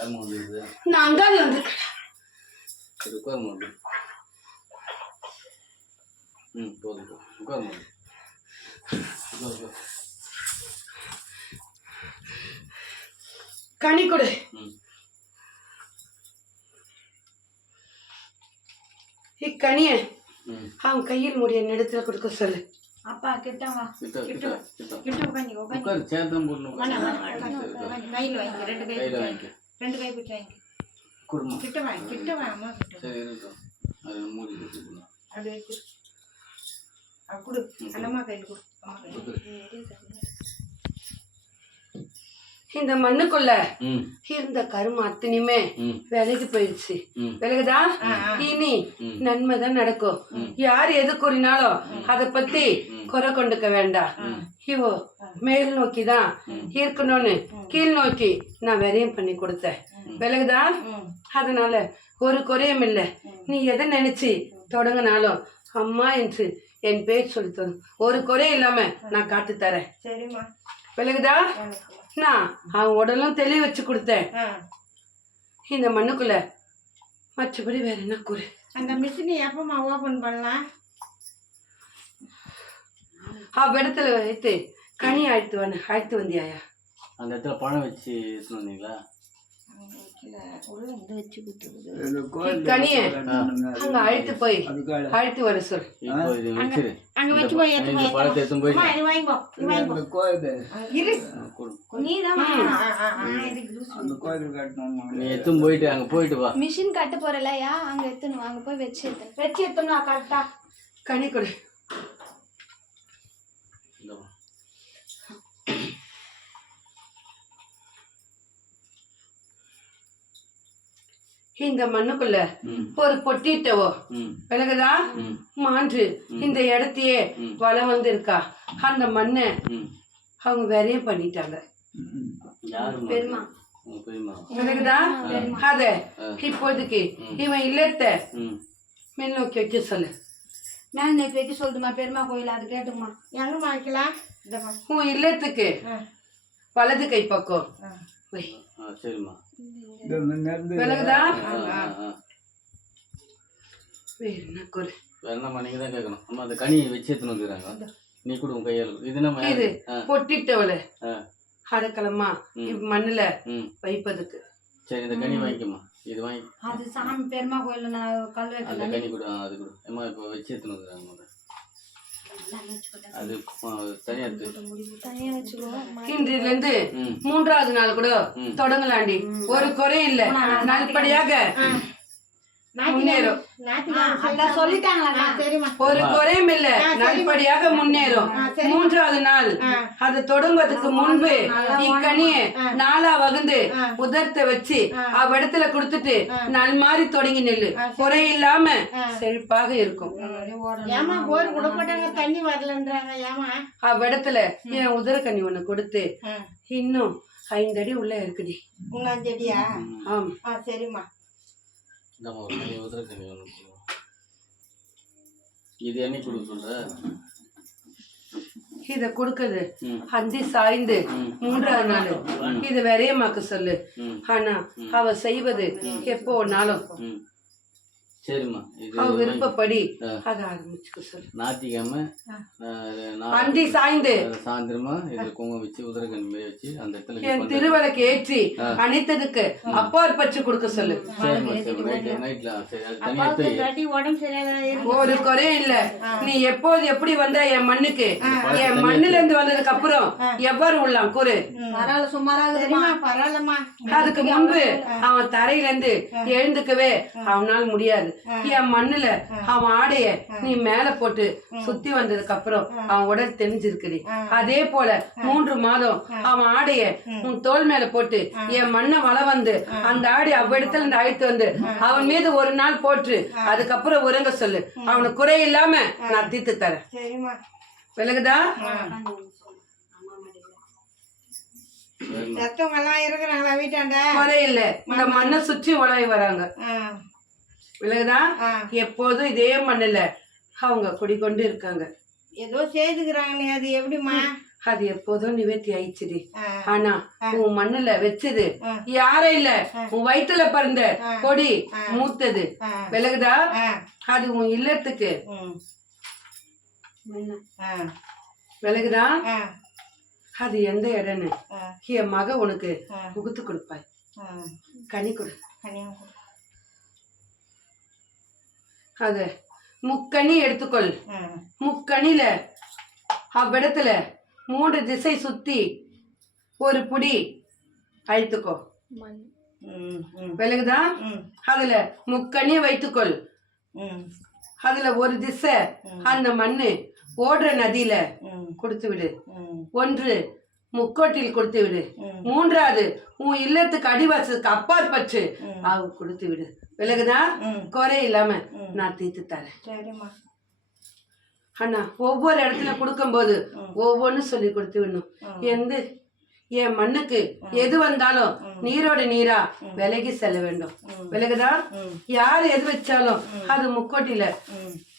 Time வந்துருது நான் அங்காடி வந்துருக்கேன் சரி உட்காருமா அப்படி. ம் போதும் போதும் உட்காருமா உட்காரு கனி கொடு. இக்கனிய அவன் கையில் முடிய இடத்துல கொடுக்க சொல்லு. அப்பா கிட்ட வா. கிட்ட கிட்ட கிட்ட கிட்ட உட்காந்து உட்காந்து உட்காரு. சேர்த்தான் போடணும். கையில் வாங்கி ரெண்டு கையில் வாங்கிக்க. ரெண்டு கை பிடிச்சு வாங்கி குடுமா கிட்ட வாங்கி கிட்ட வா அம்மா கிட்ட வா. சரி இருக்கட்டும் அது மூடி வச்சுக்கணும் அப்படி வச்சு அது கொடு அந்த அம்மா கையில் கொடு அம்மா கையில் இந்த மண்ணுக்குள்ள இருந்த கரும அத்தனையுமே விலகி போயிடுச்சு விலகுதா இனி. நன்மைதான் நடக்கும். யார் எது கூறினாலும் அத பத்தி குறை கொண்டுக்க வேண்டாம். இவோ மேல் நோக்கி தான் இருக்கணும்னு கீழ் நோக்கி நான் விரையும் பண்ணி கொடுத்தேன். விலகுதா அதனால ஒரு குறையும் இல்லை. நீ எதை நினைச்சு தொடங்கினாலும் அம்மா என்று என் பேர் சொல்லி தரும் ஒரு குறையும் இல்லாம நான் காத்து தரேன் சரிம்மா விலகுதா நான் அவன் உடலும் தெளிவு வச்சு கொடுத்தேன். இந்த மண்ணுக்குள்ள மற்றபடி வேற என்ன கூறு? அந்த மிஷினை எப்பம்மா ஓப்பன் பண்ணலாம்? அவ்விடத்துல வைத்து கனி அழைத்து வந்து அழைத்து வந்தியாயா? அந்த இடத்துல பழம் வச்சு வந்தீங்களா? கொடுத்துருது கனிய அங்க அழைத்து போய் அழைத்து வர சொல். இப்போ இது வச்சிரு அங்க வச்சு போய் இந்த போய் இது இரு. நீ தான். நீ போயிட்டு அங்க போயிட்டு வா. மிஷின் கட்ட போறலையா அங்க எத்தணும் அங்க போய் வச்சு எடுத்து வச்சு எடுத்தோம்னா கரெக்டா கனி கொடு. இந்த மண்ணுக்குள்ள ஒரு பொட்டிட்டவோ? விலகுதா? மான்று. இந்த இடத்தையே வளம் வந்து இருக்கா அந்த மண்ணை அவங்க வேறையும் பண்ணிட்டாங்க. யாரு பெருமா. விலகுதா? அத இப்போதைக்கு இவன் இல்லத்த ம். மேல் நோக்கி வைக்க சொல்லு. நான் நேற்று வைக்க சொல்லுமா பெருமா கோயில்? அது கேட்டுமா எங்க வாங்கிக்கலாம்? உன் இல்லத்துக்கு வலது கை பக்கம். சரிம்மா. நீங்க தான் கேட்கணும். அம்மா அந்த கனி வச்சு எடுத்துன்னு வந்துக்கிறாங்க நீ கூட உன் கையால். இது நம்ம இது பொட்டிட்டவள. அடக்கலமா மண்ணுல வைப்பதுக்கு. சரி இந்த கனி வாங்கிக்கம்மா. இது வாங்கி அது சாமி பெருமா கோயில்ல நான் கல் வைக்கல. அந்த கனி கொடு அது கொடு. அம்மா இப்போ வச்சு எடுத்துன்னு வந்துக்கிறாங்க முதல்ல. அது தனியா ம். மூன்றாவது நாள் கூட தொடங்கலாண்டி. ஒரு குறை இல்ல. நல்லபடியாக முன்னேறும். ஒரு குறையும் இல்ல. நல்லபடியாக முன்னேறும். மூன்றாவது நாள். அது தொடங்குவதற்கு முன்பு இக்கனிய நாளா வகுந்து உதர்த்த வச்சு அவ்விடத்துல கொடுத்துட்டு நல் மாதிரி தொடங்கி நெல்லு. குறை இல்லாம செழிப்பாக இருக்கும். தண்ணி வரலன்றாங்க ஏமா அவ்விடத்துல என் உதரக்கனி ஒண்ணு கொடுத்து இன்னும் ஐந்தடி உள்ள இருக்குடி. ஆம். ஆ சரிம்மா. நம்ம ஒரு கனி உதிர கனி ஒன்று கொடுவோம். இது என்னைக்கு கொடுக்க சொல்ற? இத கொடுக்குது. அந்தி சாய்ந்து மூன்றாவது நாள். இது விரையமாக்க சொல்லு. ஆனா அவ செய்வது எப்போ ஒன்னாலும் ம். சரிம்மா. விருப்பப்படி. அதை ஆரம்பிச்சுக்க சொல்லு. சாய்ந்து. சாயந்தரமா இது குங்குமம் வச்சு உதிரக்கணி மாதிரி வச்சு அந்த இடத்துல என் இது திருவிளக்கு ஏற்றி அனைத்ததுக்கு அப்பாற்பட்டு கொடுக்க சொல்லு. ஒரு குறையும் இல்ல. நீ எப்போது எப்படி வந்த என் மண்ணுக்கு? என் மண்ணுல இருந்து வந்ததுக்கு அப்புறம் எவ்வாறு உள்ளான் கூறு. அதுக்கு முன்பு அவன் தரையில இருந்து எழுந்துக்கவே அவனால முடியாது. என் மண்ணுல அவன் ஆடைய நீ மேல போட்டு சுத்தி வந்ததுக்கு அப்புறம் அவன் உடல் தெரிஞ்சிருக்குடி அதே போல மூன்று மாதம் அவன் ஆடைய உன் தோல் மேல போட்டு என் மண்ணை வள வந்து அந்த ஆடை அவ்விடத்துல இருந்து அழைத்து வந்து அவன் மீது ஒரு நாள் போட்டு அதுக்கப்புறம் உறங்க சொல்லு. அவனுக்கு குறை இல்லாம நான் தீர்த்து தரேன். விலகுதா? சத்தவங்க எல்லாம் இருக்கிறாங்களா வீட்டாண்ட? குறை இல்ல. இந்த மண்ணை சுற்றி உழவி வராங்க. விலகுதா. எப்போதும் இதே மண்ணுல அவங்க குடிக்கொண்டு இருக்காங்க ஏதோ செய்துக்கிறாங்களே அது எப்படிம்மா அது எப்போதும் நிவர்த்தி ஆயிடுச்சுடி. ஆனா உன் மண்ணுல வச்சது யாரும் இல்ல உன் வயித்துல பிறந்த கொடி மூத்தது. விலகுதா. அது உன் இல்லத்துக்கு. விலகுதா. அது எந்த இடம்னு. என் மக உனக்கு ஆ. புகுத்து கொடுப்பாய். கனி கொடு. அது முக்கனி எடுத்துக்கொள் ஆ. முக்கனில அவ்விடத்துல மூன்று திசை சுத்தி ஒரு புடி அழித்துக்கோ. விலகுதா. அதுல முக்கனி வைத்துக்கொள். அதுல ஒரு திசை அந்த மண்ணு ஓடுற நதியில. கொடுத்து விடு. ஒன்று முக்கோட்டில் கொடுத்து விடு. மூன்றாவது உன் இல்லத்துக்கு அடிவாசத்துக்கு அப்பாற்பட்டு அவ கொடுத்து விடு. விலகுதா. குறை இல்லாம நான் தீர்த்து தரேன். அண்ணா ஒவ்வொரு இடத்துல கொடுக்கும்போது ஒவ்வொன்றும் சொல்லி கொடுத்து விடணும். எந்த என் மண்ணுக்கு எது வந்தாலும் நீரோட நீரா விலகி செல்ல வேண்டும். விலகுதா? யார் எது வச்சாலும் அது முக்கோட்டில.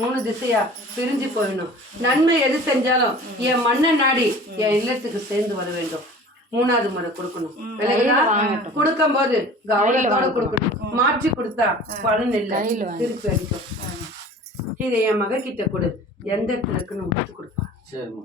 மூணு திசையா பிரிஞ்சு போயிடணும். நன்மை எது செஞ்சாலும் என் மண்ணை நாடி என் இல்லத்துக்கு சேர்ந்து வர வேண்டும். மூணாவது முறை கொடுக்கணும். விலகுதா? கொடுக்கும்போது கவனத்தோட கொடுக்கணும். மாற்றி கொடுத்தா பலன் இல்லை. திருப்பி அடிக்கும். இதை என் மக கிட்ட கொடு. எந்த இடத்துல இருக்குன்னு கொடுப்பா. சரிம்மா.